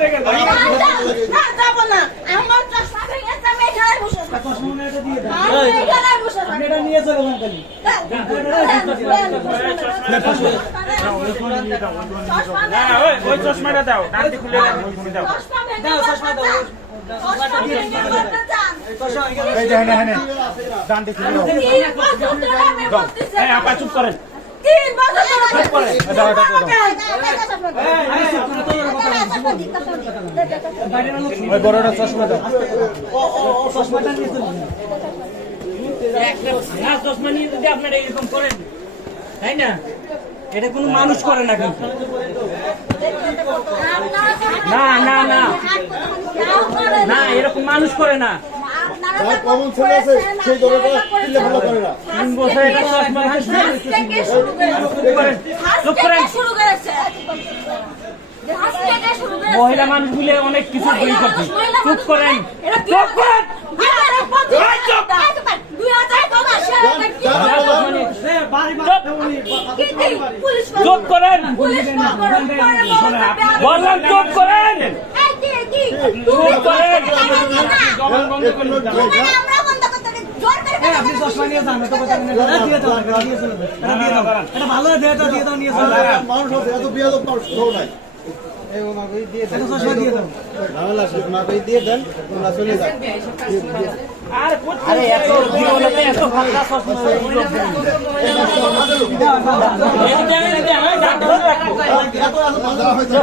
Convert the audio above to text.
না যাব না আমার চশমা ভেঙে গেছে আমি এখানে বসে আছি চশমা এটা দিয়ে দাও আমি এখানে বসে আছি এটা নিয়ে চলো খালি ওই চশমাটা দাও ডান্ডি খুলে দাও দাও চশমা দাও এই দেখেন এখানে ডান্ডি খুলে দাও এই আপা চুপ করেন 3 বছর চুপ করেন দাও দাও ওই বড়টা চশমা দাও চশমাটা নিয়ে চলো একটা চশমা নিয়ে যদি আপনারা এরকম করেন তাই না এটা কোনো মানুষ করে না কিন্তু না না না না এরকম মানুষ করে না কমন ছেলে আছে সেই দরটা কিনলে ভালো করে না 3 বছর এটা চশমা চুপ করেন শুরু করেছে মহিলা মানুষগুলো অনেক কিছু বই করছে চুপ করেন চুপ করেন চুপ করেন বললাম চুপ করেন চুপ করেন আপনি চশমা নিয়ে যান তো কথা দিয়ে দাও দিয়ে চলো দিয়ে দাও এটা ভালো দেহটা দিয়ে দাও নিয়ে চলো মানুষ আছে এত বিয়াদব মানুষ কেউ নাই এই ওনা কই দিয়ে দাও চশমা দিয়ে দাও ঝামেলা শেষ না কই দিয়ে দেন তোমরা চলে যাও আরে এত জীবনে এত ফাঁকা চশমা এত এত বাজার হয়েছে